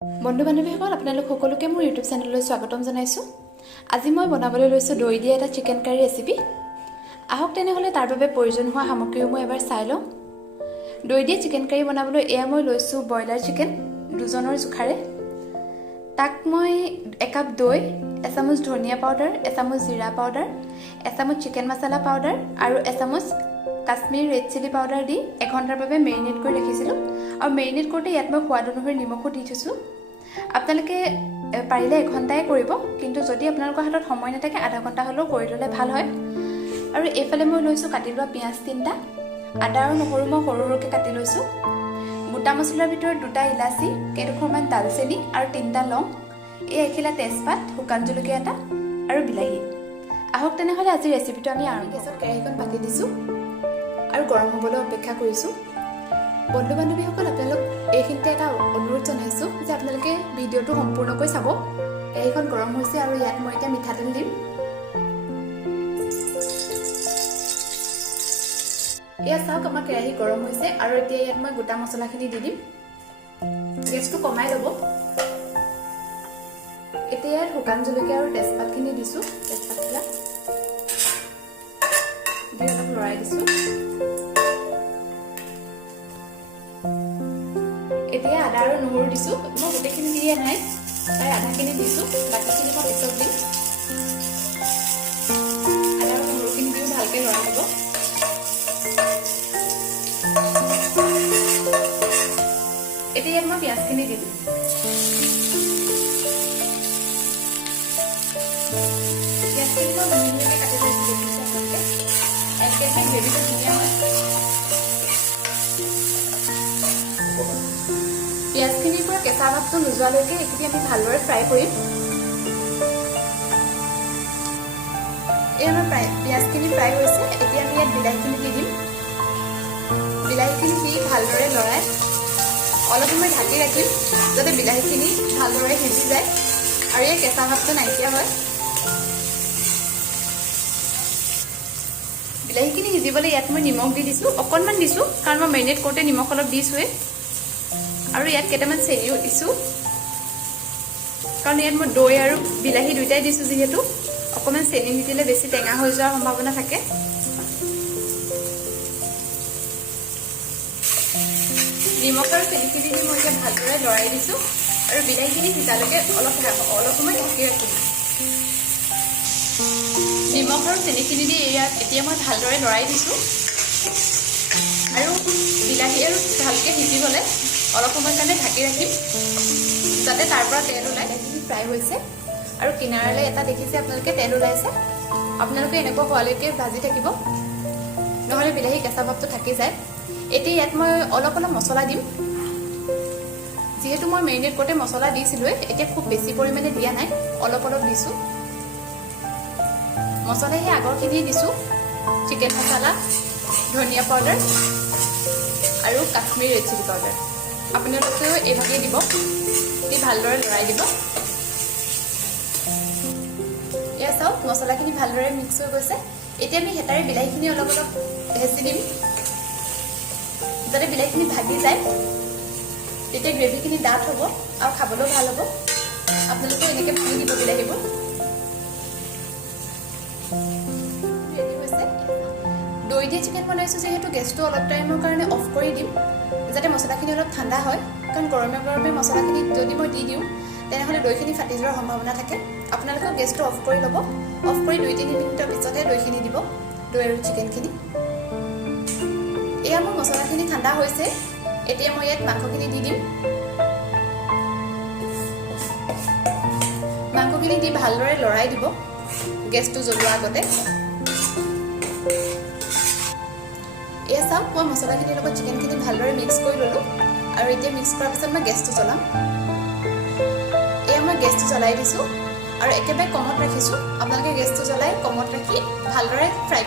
বন্ধু বান্ধৱীসকল আপোনালোক সকলোকে মোৰ ইউটিউব চেনেললৈ স্বাগতম জনাইছোঁ। আজি মই বনাবলৈ লৈছোঁ দৈ দিয়া এটা চিকেন কাৰী ৰেচিপি। আহক তেনেহ'লে তাৰ বাবে প্ৰয়োজন হোৱা সামগ্ৰীসমূহ এবাৰ চাই লওঁ। দৈ দিয়া চিকেন কাৰী বনাবলৈ এয়া মই লৈছোঁ ব্ৰইলাৰ চিকেন দুজনৰ জোখাৰে। তাক মই একাপ দৈ, এচামুচ ধনিয়া পাউডাৰ, এচামুচ জিৰা পাউডাৰ, এচামুচ চিকেন মছলা পাউডাৰ আৰু এচামুচ কাশ্মীৰ ৰেড চিলি পাউডাৰ দি এঘণ্টাৰ বাবে মেৰিনেট কৰি ৰাখিছিলোঁ। আৰু মেৰিনেট কৰোঁতে ইয়াত মই সোৱাদ অনুসৰি নিমখো দি থৈছোঁ। আপোনালোকে পাৰিলে এঘণ্টাই কৰিব, কিন্তু যদি আপোনালোকৰ হাতত সময় নাথাকে আধা ঘণ্টা হ'লেও কৰি ল'লে ভাল হয়। আৰু এইফালে মই লৈছোঁ কাটি লোৱা পিঁয়াজ 3টা, আদা আৰু নহৰু মই সৰু সৰুকৈ কাটি লৈছোঁ। গোটা মছলাৰ ভিতৰত 2টা ইলাচি, কেইটুকুৰমান দালচেনি আৰু 3টা লং, এই এখিলা তেজপাত, শুকান জলকীয়া এটা আৰু বিলাহী। আহক তেনেহ'লে আজি ৰেচিপিটো আমি গেছত কেৰাহীখন পাতি দিছোঁ আৰু গৰম হ'বলৈ অপেক্ষা কৰিছোঁ। বন্ধু বান্ধৱীসকল, আপোনালোক এইখিনিতে এটা অনুৰোধ জনাইছোঁ যে আপোনালোকে ভিডিঅ'টো সম্পূৰ্ণকৈ চাব। কেৰাহীখন গৰম হৈছে আৰু ইয়াত মই এতিয়া মিঠাতেল দিম। এয়া চাওক, আমাৰ কেৰাহী গৰম হৈছে আৰু এতিয়া ইয়াত মই গোটা মছলাখিনি দি দিম। গেছটো কমাই ল'ব। এতিয়া ইয়াত শুকান জলকীয়া আৰু তেজপাতখিনি দিছোঁ। তেজপাতবিলাক দি অলপ লৰাই দিছোঁ। এতিয়া আদা আৰু নহৰু দিছোঁ। মই গোটেইখিনি দিয়া নাই, তাই আধাখিনি দিছোঁ, বাকীখিনি মই পিছত দিম। আদা আৰু নহৰুখিনি দিও ভালকৈ লৰাই দিব। এতিয়া ইয়াত মই পিঁয়াজখিনি দি দিম। পিঁয়াজখিনি মই মিহি মিহিকৈ কাটি লৈছোঁ। দেখিছোঁ আপোনালোকে একেবাৰে গ্ৰেভিটো ধুনীয়া হয়। পিঁয়াজখিনিৰ পৰা কেঁচা ভাৱটো নোযোৱালৈকে এইখিনি আমি ভালদৰে ফ্ৰাই কৰিম। এই আমাৰ পিঁয়াজখিনি ফ্ৰাই হৈছে। এতিয়া আমি ইয়াত বিলাহীখিনি দি দিম। বিলাহীখিনি দি ভালদৰে লৰাই অলপ সময় ঢাকি ৰাখিম, যাতে বিলাহীখিনি ভালদৰে সিজি যায় আৰু এই কেঁচা ভাৱটো নাইকিয়া হয়। বিলাহীখিনি সিজিবলৈ ইয়াত মই নিমখ দি দিছোঁ, অকণমান দিছোঁ, কাৰণ মই মেৰিনেট কৰোঁতে নিমখ অলপ দিছোঁৱেই। আৰু ইয়াত কেইটামান চেনিও দিছোঁ, কাৰণ ইয়াত মই দৈ আৰু বিলাহী দুয়োটাই দিছোঁ যিহেতু। অকণমান চেনি নিদিলে বেছি টেঙা হৈ যোৱাৰ সম্ভাৱনা থাকে। নিমখ আৰু চেনিখিনি দি মই এতিয়া ভালদৰে লৰাই দিছোঁ আৰু বিলাহীখিনি সিজালৈকে অলপ সময় ঢাকি ৰাখিম। নিমখ আৰু চেনিখিনি দি এতিয়া মই ভালদৰে লৰাই দিছোঁ আৰু বিলাহী আৰু ভালকৈ সিজিবলৈ অলপ সময় কাৰণে ঢাকি ৰাখিম, যাতে তাৰ পৰা তেল ওলাই। বিলাহীখিনি ফ্ৰাই হৈছে আৰু কিনাৰলৈ এটা দেখিছে আপোনালোকে তেল ওলাইছে। আপোনালোকে এনেকুৱা হোৱালৈকে ভাজি থাকিব, নহ'লে বিলাহী কেঁচা ভাৱটো থাকি যায়। এতিয়া ইয়াত মই অলপ মছলা দিম। যিহেতু মই মেৰিনেট কৰোঁতে মছলা দিছিলোঁৱে, এতিয়া খুব বেছি পৰিমাণে দিয়া নাই, অলপ দিছোঁ। মছলা সেই আগৰখিনি দিছোঁ, চিকেন মছলা, ধনিয়া পাউডাৰ আৰু কাশ্মীৰ ৰেড চিলি পাউডাৰ। আপোনালোকেও এইভাগেই দিব, দি ভালদৰে লৰাই দিব। এয়া চাওক, মছলাখিনি ভালদৰে মিক্স হৈ গৈছে। এতিয়া আমি হেতাৰে বিলাহীখিনি অলপ হেঁচি দিম, যাতে বিলাহীখিনি ভাগি যায়। তেতিয়া গ্ৰেভিখিনি ডাঠ হ'ব আৰু খাবলৈও ভাল হ'ব। আপোনালোকেও এনেকৈ ভাঙি দিব বিলাহীবোৰ। ৰেডি হৈছে। দৈ দিয়ে চিকেন বনাইছোঁ যিহেতু গেছটো অলপ টাইমৰ কাৰণে অফ কৰি দিম, যাতে মছলাখিনি অলপ ঠাণ্ডা হয়। কাৰণ গৰমে গৰমে মছলাখিনি যদি মই দি দিওঁ, তেনেহ'লে দৈখিনি ফাটি যোৱাৰ সম্ভাৱনা থাকে। আপোনালোকেও গেছটো অফ কৰি ল'ব। অফ কৰি 2-3 মিনিটৰ পিছতে দৈখিনি দিব, দৈ আৰু চিকেনখিনি। এয়া মোৰ মছলাখিনি ঠাণ্ডা হৈছে। এতিয়া মই ইয়াত মাংসখিনি দি দিম। মাংসখিনি দি ভালদৰে লৰাই দিব, গেছটো জ্বলোৱাৰ আগতে। এয়া চাওক, মই মছলাখিনিৰ লগত চিকেনখিনি ভালদৰে মিক্স কৰি ল'লোঁ আৰু এতিয়া মিক্স কৰাৰ পিছত মই গেছটো জ্বলাম। এয়া মই গেছটো জ্বলাই দিছোঁ আৰু একেবাৰে কমত ৰাখিছোঁ। আপোনালোকে গেছটো জ্বলাই কমত ৰাখি ভালদৰে ফ্ৰাই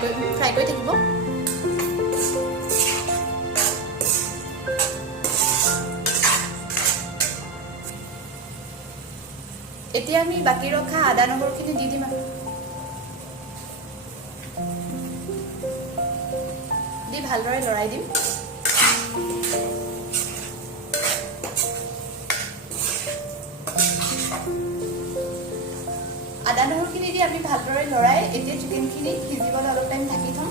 কৰি থাকিব। এতিয়া আমি বাকী ৰখা আদা নহৰুখিনি দি দিম। দি ভালদৰে লৰাই দিম। আদা নহৰুখিনি দি আমি ভালদৰে লৰাই এতিয়া চিকেনখিনি সিজিবলৈ অলপ টাইম ঢাকি থ'ম।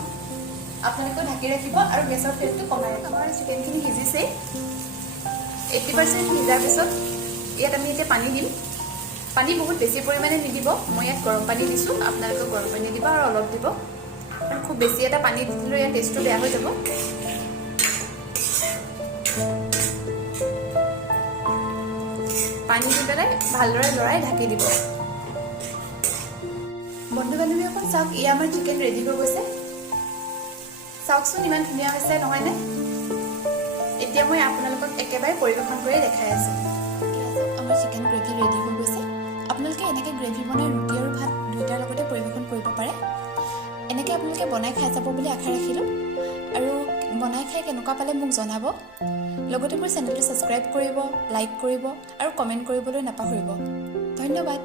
আপোনালোকেও ঢাকি ৰাখিব আৰু গেছৰ ফ্লেমটো কমাই ৰাখিব। আমাৰ চিকেনখিনি সিজিছেই। 80% সিজাৰ পিছত ইয়াত আমি এতিয়া পানী দিম। পানী বহুত বেছি পৰিমাণে নিদিব, মই ইয়াত গৰম পানী দিছোঁ, আপোনালোকেও গৰম পানী দিব আৰু অলপ দিব। আৰু খুব বেছি এটা পানী দিলে ইয়াৰ টেষ্টটো বেয়া হৈ যাব। পানী দি পেলাই ভালদৰে লৰাই ঢাকি দিব। বন্ধু বান্ধৱীসকল চাওক, ই আমাৰ চিকেন ৰেডি হৈ গৈছে। চাওকচোন ইমান ধুনীয়া হৈছে নহয়নে? এতিয়া মই আপোনালোকক একেবাৰে পৰিৱেশন কৰি দেখাই আছোঁ। আমাৰ চিকেন গ্ৰেভি ৰেডি হৈ গৈছে। আপোনালোকে এনেকৈ গ্ৰেভি বনাই ৰুটি আৰু ভাত দুয়োটাৰ লগতে পৰিৱেশন কৰিব পাৰে। এনেকৈ আপোনালোকে বনাই খাই যাব বুলি আশা ৰাখিলোঁ। আৰু বনাই খাই কেনেকুৱা পালে মোক জনাব। লগতে মোৰ চেনেলটো ছাবস্ক্ৰাইব কৰিব, লাইক কৰিব আৰু কমেণ্ট কৰিবলৈ নাপাহৰিব। ধন্যবাদ।